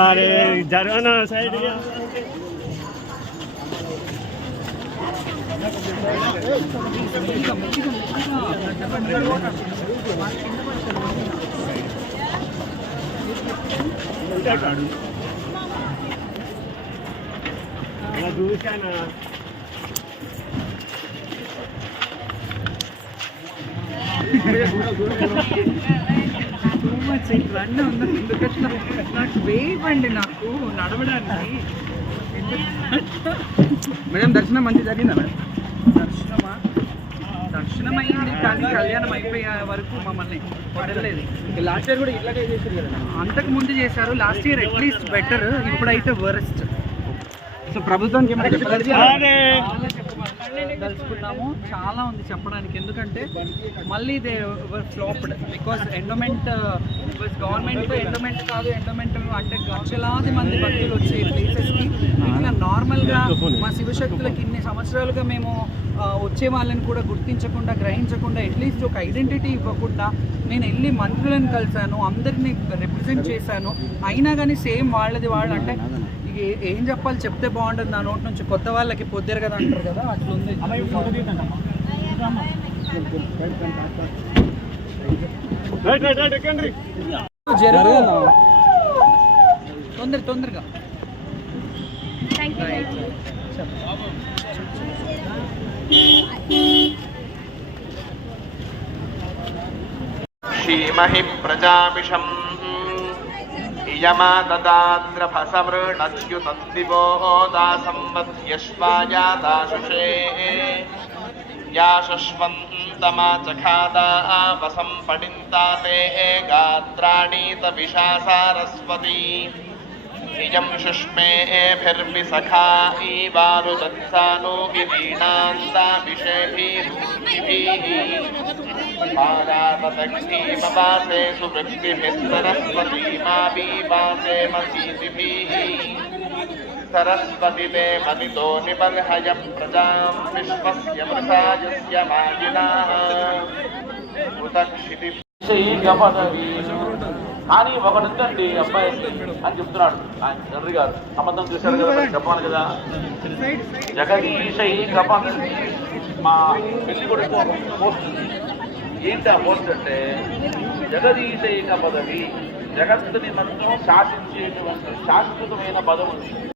అరే జరగనా సైడ్ ఇవన్నీ ఉంది ఎందుకంటే నాకు వేయవండి నాకు నడవడానికి మేడం దర్శనం మంచి జరిగిందా మేడం? దర్శనమా? దర్శనం అయింది కానీ కళ్యాణం అయిపోయే వరకు మమ్మల్ని వదలలేదు. లాస్ట్ ఇయర్ కూడా ఇట్లాగే చేశారు కదా అంతకు ముందు చేశారు last year at least better ఇప్పుడైతే వర్స్ట్ సో ప్రభుత్వానికి ఏమైనా అరే చాలా ఉంది చెప్పడానికి. ఎందుకంటే మళ్ళీ they flopped because endowment government endowment కాదు ఎండోమెంట్ అంటే లక్షలాది మంది భక్తులు వచ్చే ప్లేసెస్కి ఇట్లా నార్మల్గా మా శివశక్తులకి ఇన్ని సంవత్సరాలుగా మేము వచ్చే వాళ్ళని కూడా గుర్తించకుండా గ్రహించకుండా అట్లీస్ట్ ఒక ఐడెంటిటీ ఇవ్వకుండా నేను వెళ్ళి మంత్రులను కలిశాను అందరినీ రిప్రజెంట్ చేశాను. అయినా కానీ సేమ్ వాళ్ళది వాళ్ళు అంటే ఇక ఏ- ఏం చెప్పాలి చెప్తే బాగుంటుంది నా నోటి నుంచి. కొత్త వాళ్ళకి పొద్దురు కదా అంటారు కదా అట్లుంది. రైట్ రైట్ రైట్ ఎక్కండి. జరుగు తొందర తొందరగా. शीमहि प्रजामिषम् इयमा ददाद्रभसमृणच्युतद्दिवो दासंवद्यश्वायादाशुषे या शश्वन्तमा चखादा वसं पणिन्ता ते गात्राणीत विशा सारस्वती इयं शुष्मेभिर्विसखा ईवारुदत्सानो गिरीणान्ताभिषेभिपादातदग्नीमवासे सुवृत्तिभिः सरस्वतीमाबीवासे मसीतिभिः सरस्वति ते मदितो निबर्हय प्रजां विश्वस्य मृषायस्य माजिनाः उदक्षिति కానీ ఒకటి ఉందండి అబ్బాయి అని చెప్తున్నాడు. ఆయన తండ్రి గారు. సంబంధం చూశాడు కదా చెప్పాలి కదా. జగదీశైక కపాల్ మా పెళ్ళి కొడుకు పోస్ట్ ఏంటి ఆ పోస్ట్ అంటే జగదీశైక పదవి జగత్తుని మొత్తం శాసించేటువంటి శాశ్వతమైన పదవి ఉంది.